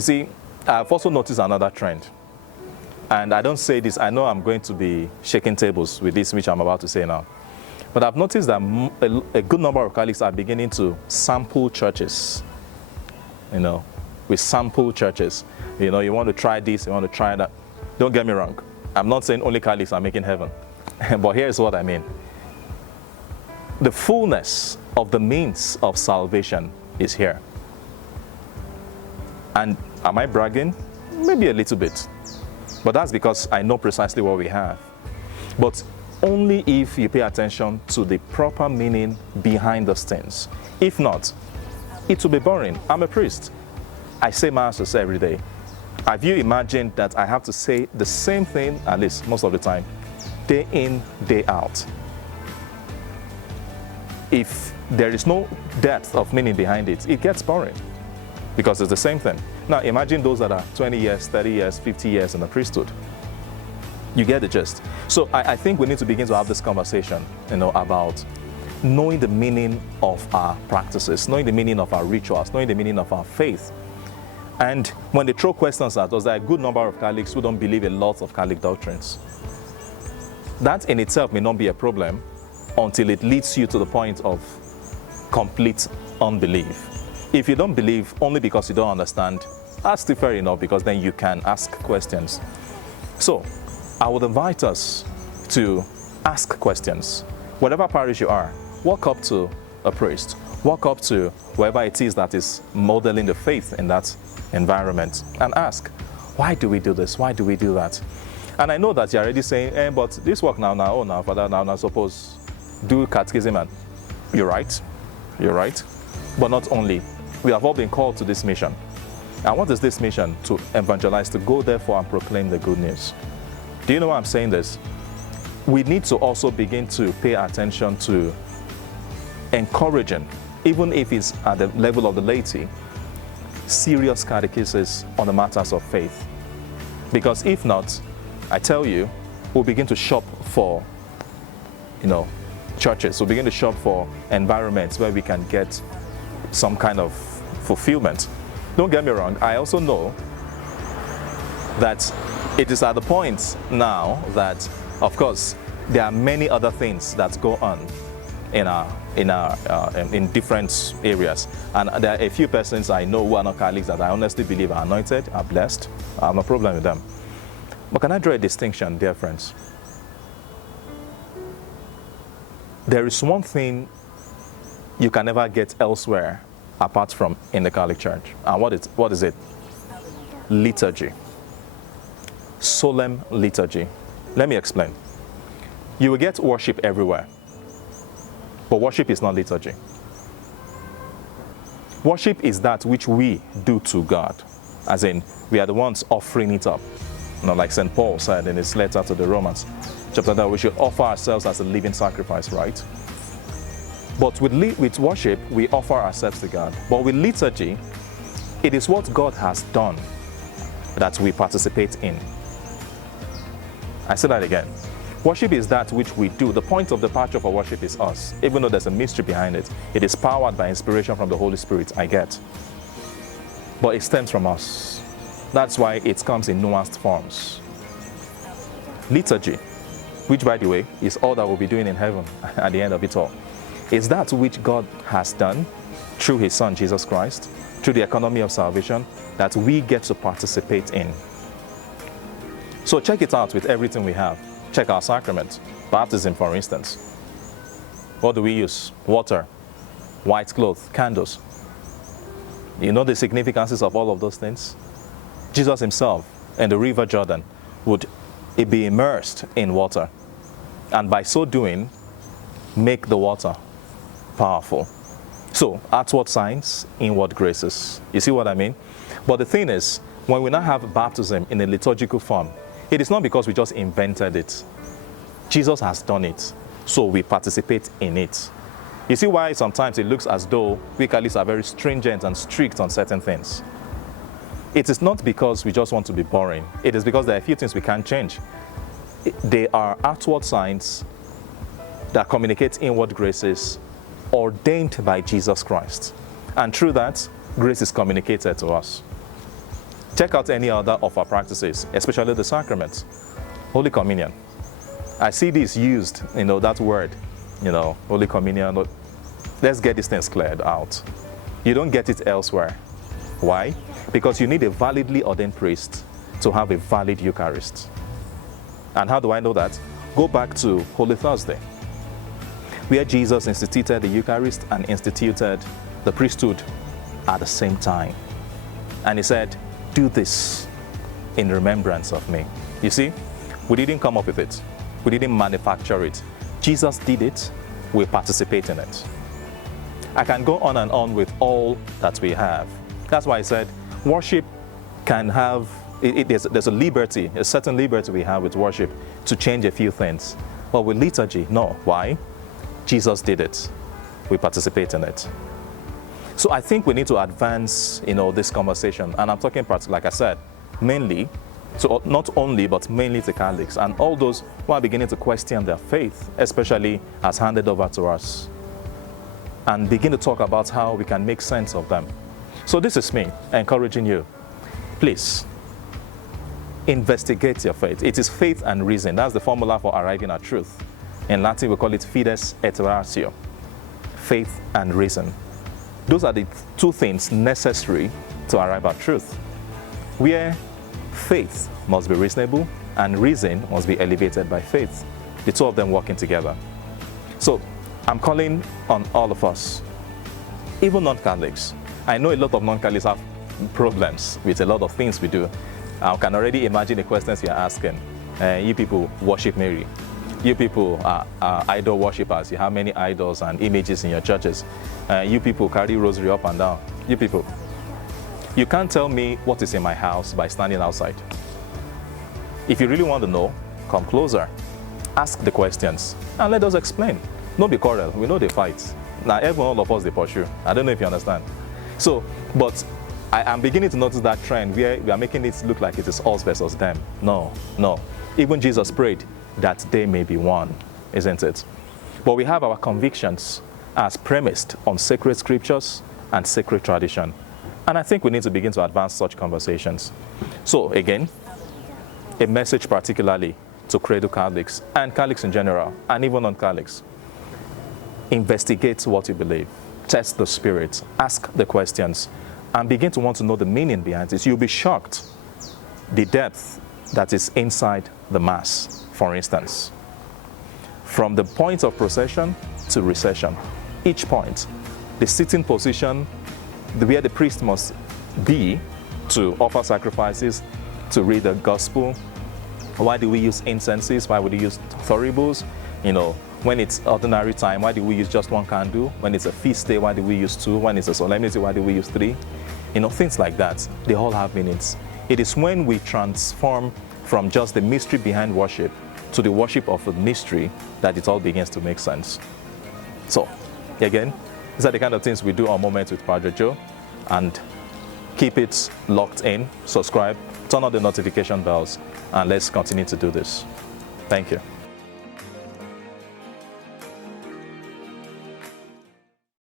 See, I've also noticed another trend. And I don't say this, I know I'm going to be shaking tables with this, which I'm about to say now. But I've noticed that a good number of Catholics are beginning to sample churches. We sample churches. You want to try this, you want to try that. Don't get me wrong. I'm not saying only Catholics are making heaven. But here's what I mean. The fullness of the means of salvation is here. And am I bragging? Maybe a little bit. But that's because I know precisely what we have. But only if you pay attention to the proper meaning behind those things. If not, it will be boring. I'm a priest. I say Mass every day. Have you imagined that I have to say the same thing, at least most of the time, day in, day out? If there is no depth of meaning behind it, it gets boring because it's the same thing. Now imagine those that are 20 years, 30 years, 50 years in the priesthood. You get the gist. So I think we need to begin to have this conversation, about knowing the meaning of our practices, knowing the meaning of our rituals, knowing the meaning of our faith. And when they throw questions at us, there are a good number of Catholics who don't believe in lots of Catholic doctrines. That in itself may not be a problem until it leads you to the point of complete unbelief. If you don't believe only because you don't understand, that's still fair enough, because then you can ask questions. So I would invite us to ask questions. Whatever parish you are, walk up to a priest, walk up to whoever it is that is modeling the faith in that environment and ask, why do we do this? Why do we do that? And I know that you're already saying, but this work now, Father, now, suppose do catechism. And you're right, but not only. We have all been called to this mission. And what is this mission? To evangelize, to go therefore and proclaim the good news. Do you know why I'm saying this? We need to also begin to pay attention to encouraging, even if it's at the level of the laity, serious catechesis on the matters of faith. Because if not, I tell you, we'll begin to shop for, churches. We'll begin to shop for environments where we can get some kind of fulfillment. Don't get me wrong, I also know that it is at the point now that, of course, there are many other things that go on in different areas, and there are a few persons I know who are not Catholics that I honestly believe are anointed, are blessed. I have no problem with them. But can I draw a distinction, dear friends? There is one thing you can never get elsewhere apart from in the Catholic Church. And what is it? Liturgy. Solemn liturgy. Let me explain. You will get worship everywhere, but worship is not liturgy. Worship is that which we do to God, as in we are the ones offering it up. Like St. Paul said in his letter to the Romans, chapter 9, we should offer ourselves as a living sacrifice, right? But with worship, we offer ourselves to God. But with liturgy, it is what God has done that we participate in. I say that again. Worship is that which we do. The point of departure for worship is us. Even though there's a mystery behind it, it is powered by inspiration from the Holy Spirit, I get. But it stems from us. That's why it comes in nuanced forms. Liturgy, which by the way, is all that we'll be doing in heaven at the end of it all, is that which God has done through His Son, Jesus Christ, through the economy of salvation, that we get to participate in. So check it out with everything we have. Check our sacrament. Baptism, for instance. What do we use? Water, white cloth, candles. You know the significances of all of those things? Jesus himself in the river Jordan would be immersed in water, and by so doing, make the water powerful. So, outward signs, inward graces. You see what I mean? But the thing is, when we now have baptism in a liturgical form, it is not because we just invented it. Jesus has done it, so we participate in it. You see why sometimes it looks as though we Catholics are very stringent and strict on certain things? It is not because we just want to be boring. It is because there are a few things we can't change. They are outward signs that communicate inward graces ordained by Jesus Christ. And through that, grace is communicated to us. Check out any other of our practices, especially the sacraments. Holy Communion. I see this used, that word, Holy Communion. Let's get these things cleared out. You don't get it elsewhere. Why? Because you need a validly ordained priest to have a valid Eucharist. And how do I know that? Go back to Holy Thursday, where Jesus instituted the Eucharist and instituted the priesthood at the same time. And he said, do this in remembrance of me. You see, we didn't come up with it. We didn't manufacture it. Jesus did it. We participate in it. I can go on and on with all that we have. That's why I said worship can have, there's a liberty, a certain liberty we have with worship to change a few things. But with liturgy, no. Why? Jesus did it. We participate in it. So I think we need to advance, this conversation. And I'm talking, like I said, mainly, so not only, but mainly to Catholics and all those who are beginning to question their faith, especially as handed over to us, and begin to talk about how we can make sense of them. So this is me encouraging you. Please, investigate your faith. It is faith and reason. That's the formula for arriving at truth. In Latin, we call it fides et ratio. Faith and reason. Those are the two things necessary to arrive at truth, where faith must be reasonable and reason must be elevated by faith. The two of them working together. So I'm calling on all of us, even non-Catholics. I know a lot of non-Catholics have problems with a lot of things we do. I can already imagine the questions you're asking. You people worship Mary. You people are idol worshippers. You have many idols and images in your churches. You people carry rosary up and down. You people, you can't tell me what is in my house by standing outside. If you really want to know, come closer. Ask the questions and let us explain. Don't be quarrel. We know they fight. Now, all of us, they pursue. I don't know if you understand. So, but I am beginning to notice that trend where we are making it look like it is us versus them. No. Even Jesus prayed that they may be one, isn't it? But we have our convictions as premised on sacred scriptures and sacred tradition. And I think we need to begin to advance such conversations. So again, a message particularly to CRADLE Catholics and Catholics in general, and even non-Catholics. Investigate what you believe. Test the spirit. Ask the questions. And begin to want to know the meaning behind it. You'll be shocked the depth that is inside the Mass, for instance. From the point of procession to recession, each point, the sitting position, where the priest must be to offer sacrifices, to read the gospel. Why do we use incenses? Why would we use thuribles? When it's ordinary time, why do we use just one candle? When it's a feast day, why do we use two? When it's a solemnity, why do we use three? Things like that. They all have meanings. It is when we transform from just the mystery behind worship to the worship of the mystery that it all begins to make sense. So, again, these are the kind of things we do on Moments with Padre Joe. And keep it locked in, subscribe, turn on the notification bells, and let's continue to do this. Thank you.